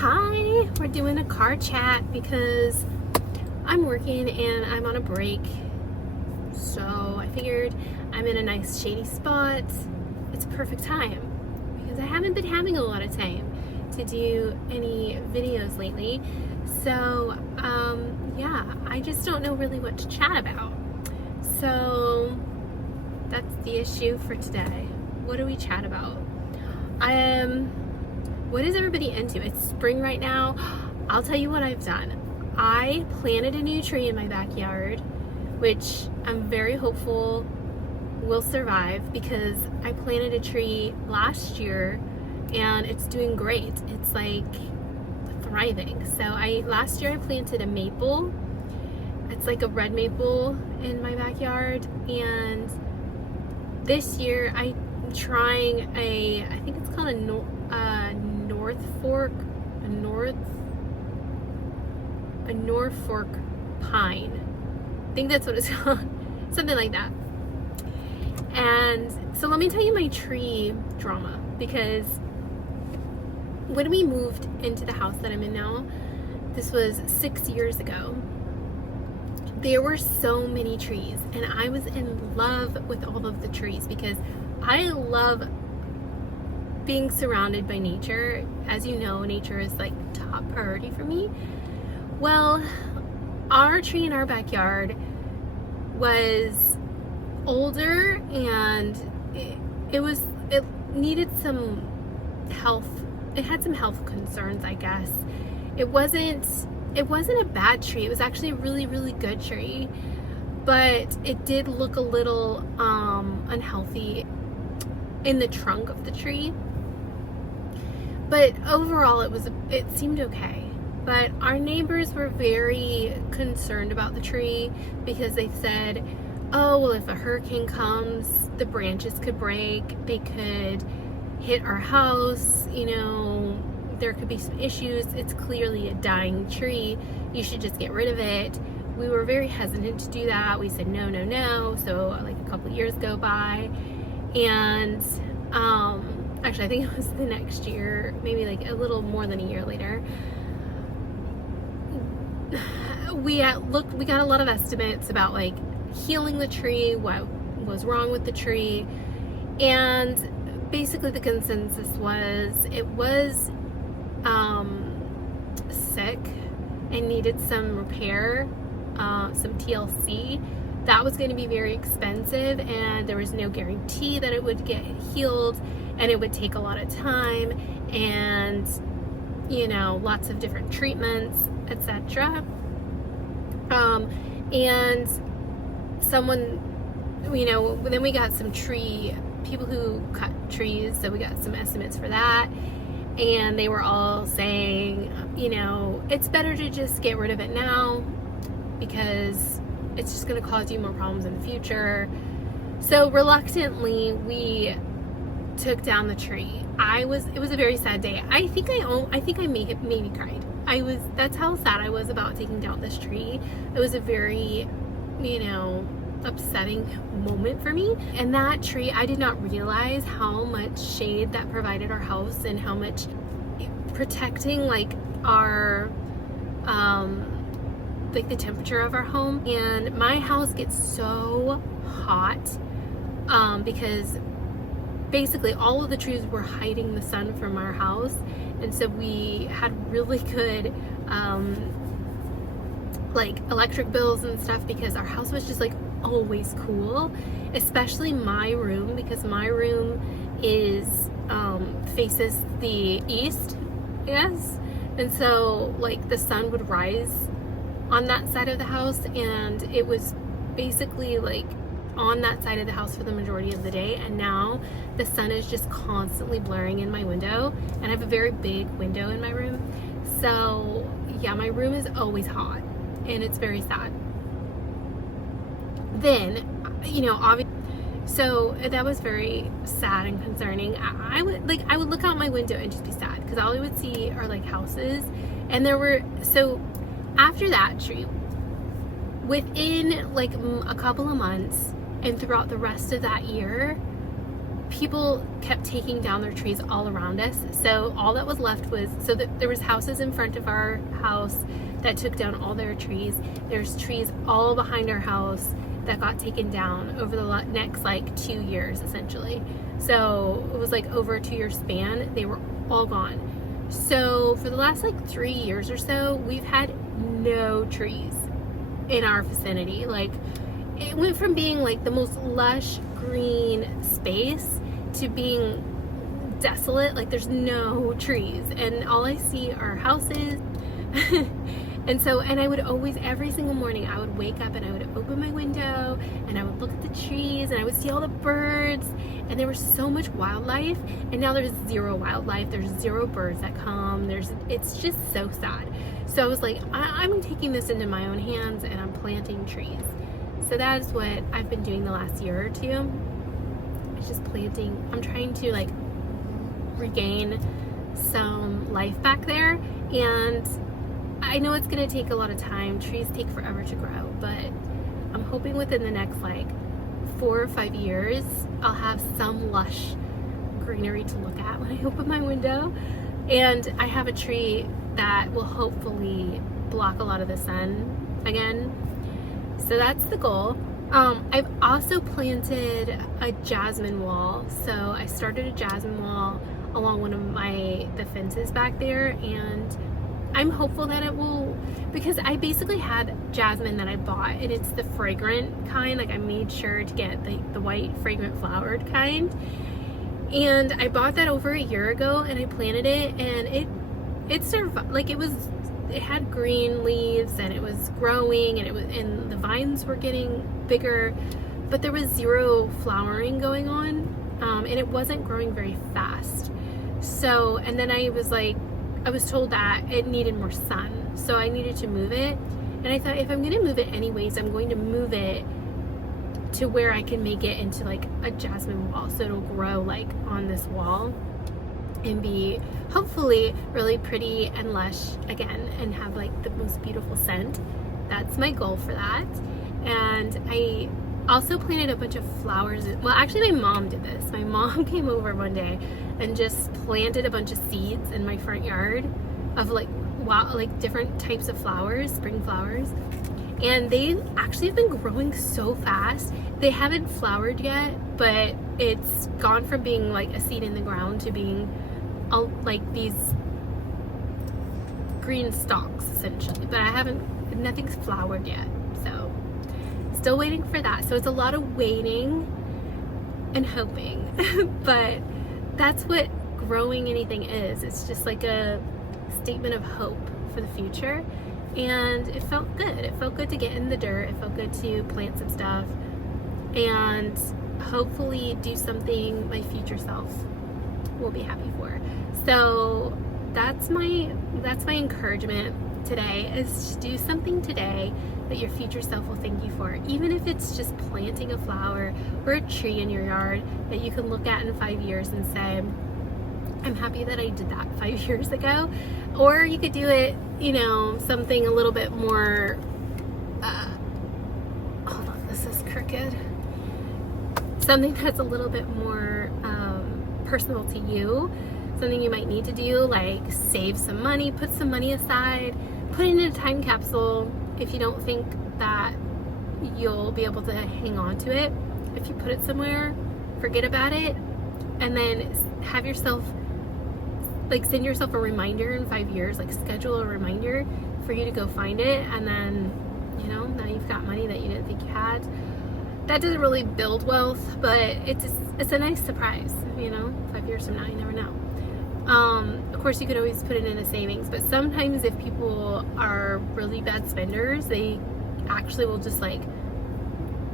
Hi, we're doing a car chat because I'm working and I'm on a break. So I figured I'm in a nice shady spot. It's a perfect time because I haven't been having a lot of time to do any videos lately. So yeah, I just don't know really what to chat about. So that's the issue for today. What do we chat about? What is everybody into? It's spring right now. I'll tell you what I've done. I planted a new tree in my backyard, which I'm very hopeful will survive because I planted a tree last year and it's doing great. It's like thriving. So last year I planted a maple. It's like a red maple in my backyard, and this year I'm trying I think it's called a Norfolk pine. I think that's what it's called. Something like that. And so let me tell you my tree drama, because when we moved into the house that I'm in now, this was 6 years ago, there were so many trees and I was in love with all of the trees because I love being surrounded by nature. As you know, nature is like top priority for me. Well, our tree in our backyard was older and it needed some health. It had some health concerns, I guess. It wasn't a bad tree. It was actually a really, really good tree, but it did look a little unhealthy in the trunk of the tree. But overall, it seemed okay. But our neighbors were very concerned about the tree because they said, oh, well, if a hurricane comes, the branches could break, they could hit our house, there could be some issues. It's clearly a dying tree. You should just get rid of it. We were very hesitant to do that. We said no, no, no. So like a couple years go by, and actually I think it was the next year, maybe like a little more than a year later, we got a lot of estimates about like healing the tree, what was wrong with the tree, and basically the consensus was it was sick and needed some repair, some TLC. That was going to be very expensive, and there was no guarantee that it would get healed, and it would take a lot of time and lots of different treatments, etc. And someone, then we got some people who cut trees, so we got some estimates for that, and they were all saying, it's better to just get rid of it now because it's just going to cause you more problems in the future. So reluctantly, we took down the tree. It was a very sad day. I think I maybe cried. That's how sad I was about taking down this tree. It was a very, upsetting moment for me. And that tree, I did not realize how much shade that provided our house and how much protecting like our like the temperature of our home. And my house gets so hot because basically all of the trees were hiding the sun from our house, and so we had really good like electric bills and stuff because our house was just like always cool, especially my room, because my room is faces the east, yes, and so like the sun would rise on that side of the house, and it was basically like on that side of the house for the majority of the day. And now the sun is just constantly blaring in my window, and I have a very big window in my room, so yeah, my room is always hot and it's very sad. Then obviously, so that was very sad and concerning. I would look out my window and just be sad because all I would see are like houses, and so after that tree, within like a couple of months and throughout the rest of that year, people kept taking down their trees all around us. So all that was left was, so there was houses in front of our house that took down all their trees. There's trees all behind our house that got taken down over the next like 2 years essentially. So it was like over a 2-year span, they were all gone. So for the last like 3 years or so, we've had no trees in our vicinity. Like, it went from being like the most lush green space to being desolate. Like, there's no trees and all I see are houses. And I would always, every single morning, I would wake up and I would open my window and I would look at the trees and I would see all the birds, and there was so much wildlife, and now there's zero wildlife. There's zero birds that come. It's just so sad. So I was like, I'm taking this into my own hands and I'm planting trees. So that is what I've been doing the last year or two. It's just planting. I'm trying to like regain some life back there, and I know it's going to take a lot of time. Trees take forever to grow, but I'm hoping within the next like 4 or 5 years, I'll have some lush greenery to look at when I open my window. And I have a tree that will hopefully block a lot of the sun again. So that's the goal. I've also planted a jasmine wall. So I started a jasmine wall along one of the fences back there, and I'm hopeful that it will, because I basically had jasmine that I bought, and it's the fragrant kind. Like, I made sure to get the white fragrant flowered kind, and I bought that over a year ago, and I planted it, and it survived. Like, it had green leaves and it was growing, and the vines were getting bigger, but there was zero flowering going on, and it wasn't growing very fast. So, and then I was told that it needed more sun, so I needed to move it. And I thought, if I'm going to move it anyways, I'm going to move it to where I can make it into like a jasmine wall, so it'll grow like on this wall and be hopefully really pretty and lush again and have like the most beautiful scent. That's my goal for that. And I also planted a bunch of flowers. Well, actually my mom did this. My mom came over one day and just planted a bunch of seeds in my front yard of like different types of flowers, spring flowers. And they actually have been growing so fast. They haven't flowered yet, but it's gone from being like a seed in the ground to being like these green stalks essentially. But nothing's flowered yet, so still waiting for that. So it's a lot of waiting and hoping. But that's what growing anything is. It's just like a statement of hope for the future. And it felt good. It felt good to get in the dirt. It felt good to plant some stuff and hopefully do something my future self will be happy for. So that's my encouragement today, is to do something today that your future self will thank you for. Even if it's just planting a flower or a tree in your yard that you can look at in 5 years and say, I'm happy that I did that 5 years ago. Or you could do it, something a little bit more, hold on, this is crooked. Something that's a little bit more personal to you. Something you might need to do, like save some money, put some money aside, put it in a time capsule if you don't think that you'll be able to hang on to it. If you put it somewhere, forget about it, and then have yourself, like, send yourself a reminder in 5 years, like schedule a reminder for you to go find it, and then, now you've got money that you didn't think you had. That doesn't really build wealth, but it's a nice surprise, 5 years from now, you never know. Of course, you could always put it in a savings, but sometimes if people are really bad spenders, they actually will just like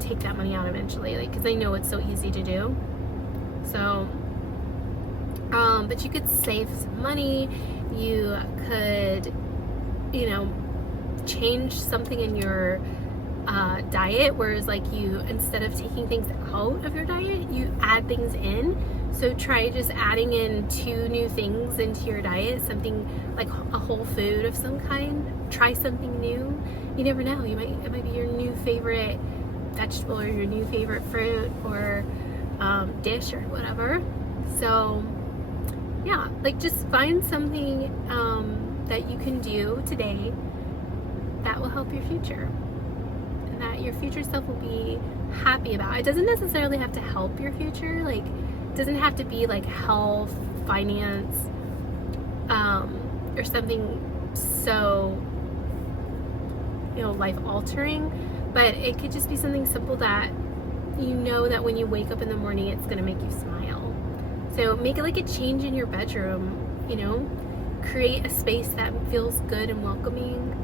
take that money out eventually, like, because they know it's so easy to do. So, but you could save some money. You could, change something in your diet, whereas like you, instead of taking things out of your diet, you add things in. So try just adding in 2 new things into your diet, something like a whole food of some kind. Try something new. You never know, it might be your new favorite vegetable or your new favorite fruit, or dish or whatever. So yeah, like just find something that you can do today that will help your future, and that your future self will be happy about. It doesn't necessarily have to help your future, like it doesn't have to be like health, finance, or something so, you know, life altering, but it could just be something simple that you know that when you wake up in the morning it's going to make you smile. So make it like a change in your bedroom, you know, create a space that feels good and welcoming.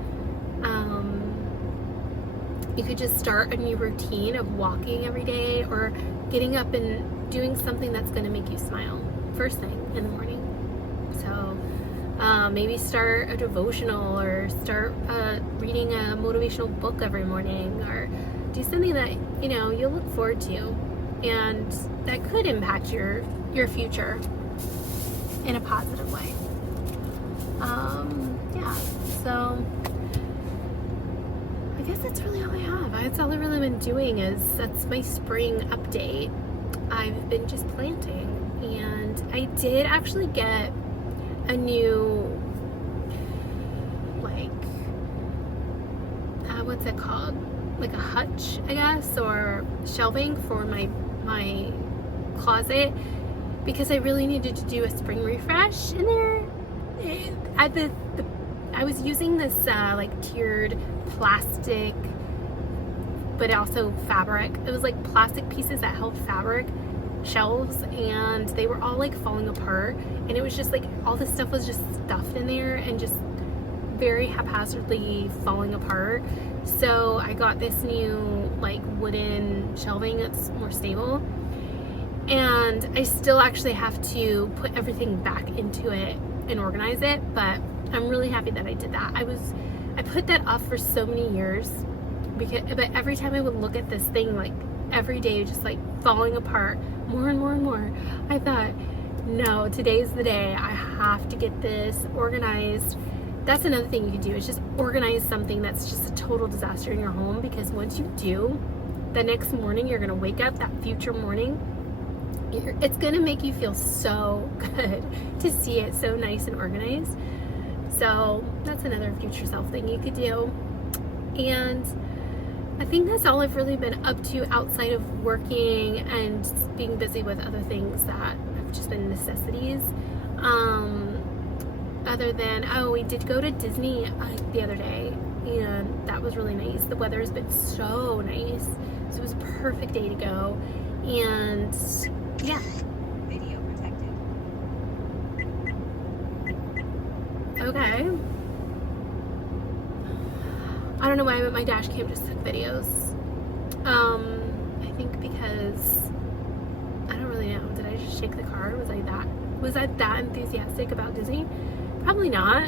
You could just start a new routine of walking every day, or getting up and doing something that's going to make you smile first thing in the morning. So maybe start a devotional, or start reading a motivational book every morning, or do something that, you know, you'll look forward to and that could impact your future in a positive way. Yeah, so I guess that's really all I have. That's all I've really been doing, that's my spring update. I've been just planting, and I did actually get a new, like, what's it called? Like a hutch, I guess, or shelving for my closet, because I really needed to do a spring refresh in there. I was using this like tiered plastic, but also fabric. It was like plastic pieces that held fabric shelves, and they were all like falling apart, and it was just like all this stuff was just stuffed in there and just very haphazardly falling apart. So I got this new like wooden shelving that's more stable, and I still actually have to put everything back into it and organize it, but I'm really happy that I did that. I put that off for so many years, but every time I would look at this thing, like every day just like falling apart more and more and more, I thought, no, today's the day. I have to get this organized. That's another thing you can do, is just organize something that's just a total disaster in your home, because once you do, the next morning you're gonna wake up, that future morning, it's gonna make you feel so good to see it so nice and organized. So that's another future self thing you could do. And I think that's all I've really been up to outside of working and being busy with other things that have just been necessities. Other than, we did go to Disney the other day, and that was really nice. The weather has been so nice, so it was a perfect day to go. And yeah. Video protected. Okay. I don't know why, but my dash cam just took videos. I think because, I don't really know. Did I just shake the car? Was I that enthusiastic about Disney? Probably not.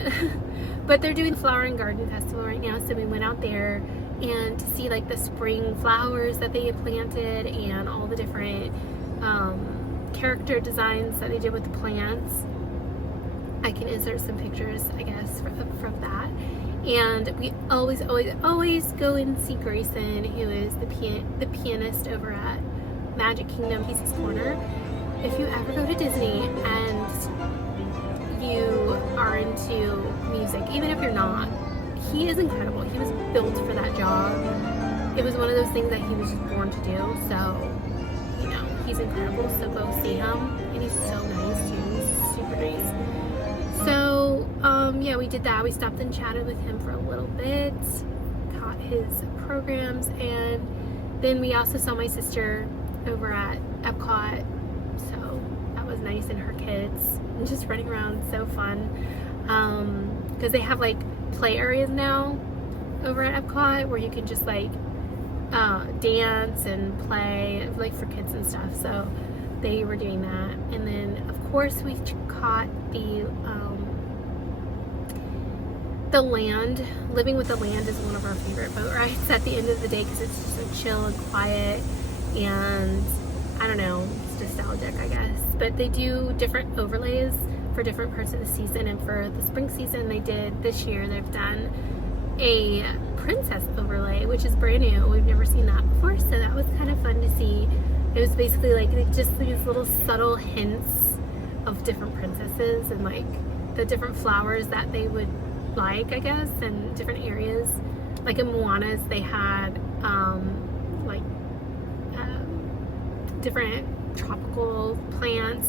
But they're doing the Flower and Garden Festival right now, so we went out there and to see like the spring flowers that they had planted, and all the different character designs that they did with the plants. I can insert some pictures, I guess, from that. And we always go and see Grayson, who is the pianist over at Magic Kingdom Pieces Corner. If you ever go to Disney and you are into music, even if you're not, he is incredible. He was built for that job. It was one of those things that he was just born to do. So, you know, he's incredible. So go see him, and he's so nice too. He's super nice. So, yeah, we did that. We stopped and chatted with him for a little bit, caught his programs, and then we also saw my sister over at Epcot. So that was nice, and her kids, and just running around, so fun. Because they have like play areas now over at Epcot where you can just like dance and play, like for kids and stuff. So they were doing that, and then of course we caught the Land. Living with the Land is one of our favorite boat rides at the end of the day, because it's just so chill and quiet, and I don't know, it's nostalgic, I guess. But they do different overlays for different parts of the season, and for the spring season this year they've done a princess overlay, which is brand new. We've never seen that before, so that was kind of fun to see. It was basically like just these little subtle hints of different princesses and like the different flowers that they would like, I guess, in different areas. Like in Moana's, they had different tropical plants,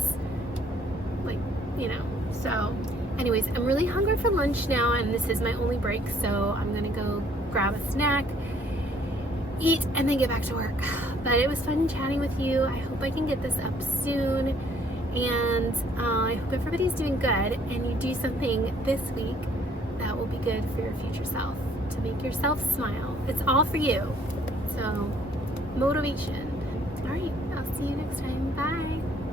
like, you know. So anyways, I'm really hungry for lunch now, and this is my only break, so I'm gonna go grab a snack, eat, and then get back to work. But it was fun chatting with you. I hope I can get this up soon, and I hope everybody's doing good and you do something this week that will be good for your future self, to make yourself smile. It's all for you. So motivation. All right, I'll see you next time. Bye.